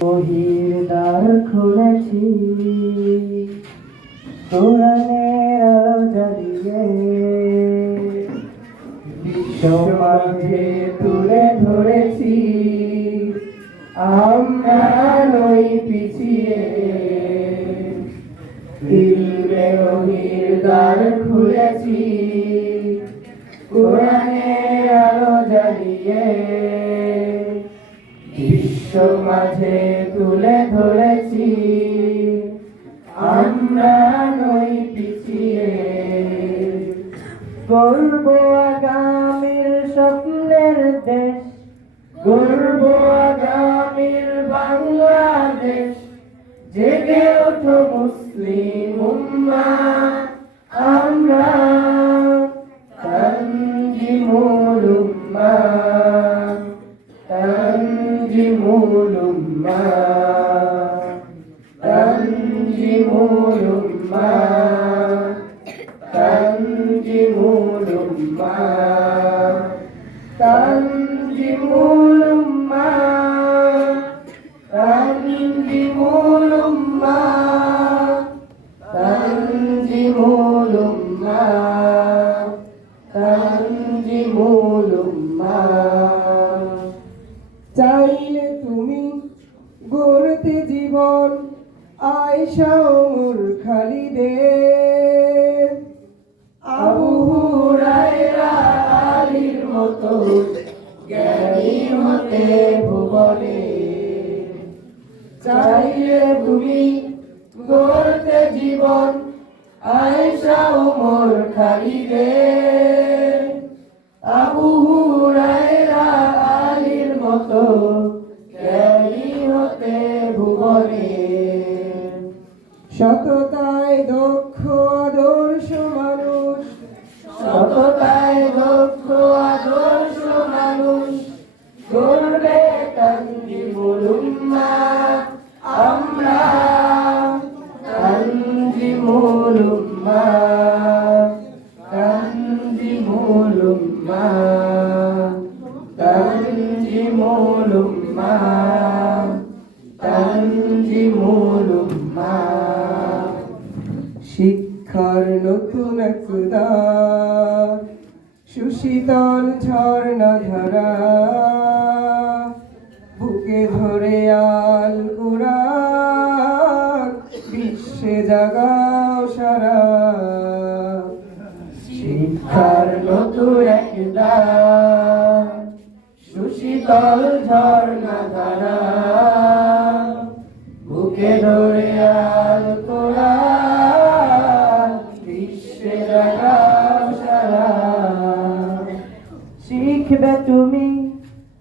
বহির দ্বার খুলেছি কোরআনের আলো জ্বালিয়ে, বিশ্ব মাঝে তুলে ধরেছি আমরা নই পিছিয়ে। ইলমে বহির দ্বার খুলেছি কোরআনের আলো জ্বালিয়ে, বিশ্ব মাঝে তুলে ধরেছি আমরা নই পিছিয়ে। গর্ব আগামীর স্বপ্নের দেশ, গর্ব আগামীর বাংলাদেশ, জেগে ওঠো মুসলিম উম্মাহ আমরা তানজিমুল উম্মাহ, তানজিমুল উম্মাহ, তানজিমুল উম্মাহ, তানজিমুল উম্মাহ, তানজিমুল উম্মাহ, তানজিমুল উম্মাহ, তানজিমুল উম্মাহ, তানজিমুল উম্মাহ। চাইলে তুমি গড়তে জীবন আয়েশা ওমর খালিদের, আবু হুরায়রা আলীর মতো জ্ঞানী হতে ভুবনে। চাইলে তুমি গড়তে জীবন আয়েশা ওমর খালিদের, আবু হুরায়রা আলীর মতো জ্ঞানী হতে ভুবনে। সততায় দক্ষ আদর্শ মানুষ, সততায় দক্ষ আদর্শ মানুষ গড়বে তানজিমুল উম্মাহ আমরা, তানজিমুল উম্মাহ, তানজিমুল উম্মাহ, তানজিমুল উম্মাহ, তানজিমুল উম্মাহ। শিক্ষার নতুন এক দ্বার, সুশীতল ঝর্ণা ধারা, বুকে ধরে আল কুরআন বিশ্বে জাগাও সারা। শিক্ষার নতুন এক দ্বার, সুশীতল ঝর্ণা ধারা, বুকে ধরে আল কুরআন বিশ্বে জাগাও সারা। শিখবে তুমি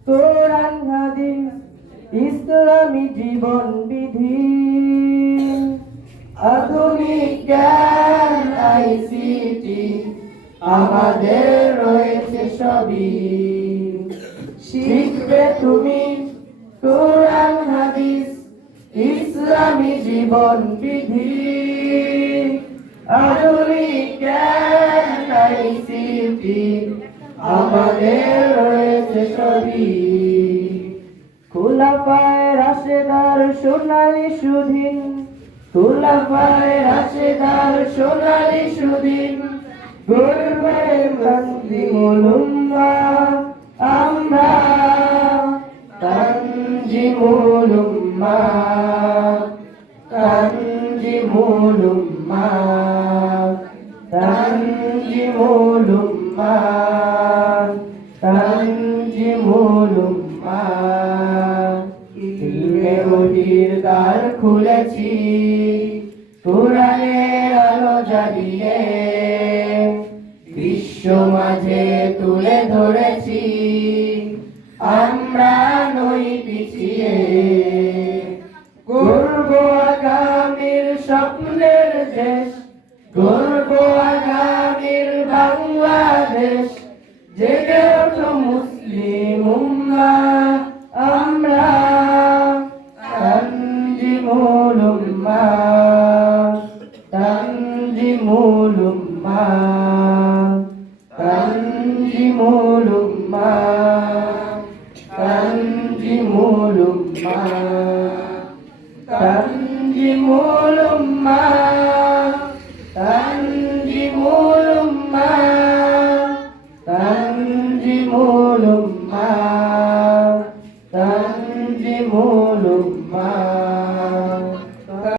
কোরআন হাদিস ইসলামী জীবন বিধি, আধুনিক জ্ঞান আইসিটি আমাদের রয়েছে সবই। শিখবে তুমি কোরআন হাদিস ইসলামী জীবন বিধি, আধুনিক জ্ঞান আইসিটি আমাদের রয়েছে সবই। খুলাফায়ে রাশেদার সোনালী সুদিন, খুলাফায়ে রাশেদার সোনালী সুদিন গড়বে তানজিমুল উম্মাহ আমরা, তানজিমুল উম্মাহ, তানজিমুল উম্মাহ, তানজিমুল উম্মাহ, তানজিমুল উম্মাহ। ইলমে বহির দ্বার খুলেছি কোরআনের আলো জ্বালিয়ে, বিশ্ব মাঝে তুলে ধরেছি আমরা নই পিছিয়ে। গর্ব আগামীর স্বপ্নের দেশ, গর্ব আগামীর বাংলাদেশ, জেগে ওঠো মুসলিম উম্মাহ আমরা তানজিমুল উম্মাহ, তানজিমুল উম্মাহ, তানজিমুল উম্মাহ, তানজিমুল উম্মাহ। তানজিমুল উম্মাহ তানজিমুল উম্মাহ তানজিমুল উম্মাহ তানজিমুল উম্মাহ